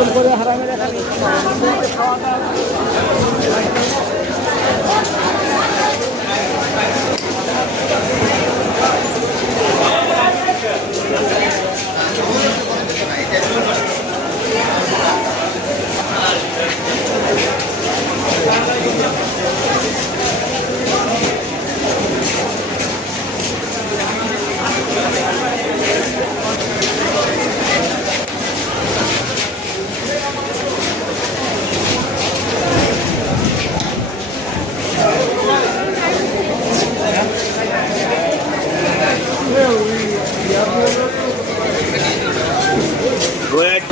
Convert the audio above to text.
গোসল করে হারামের এখানে খাওয়া দাওয়া Good.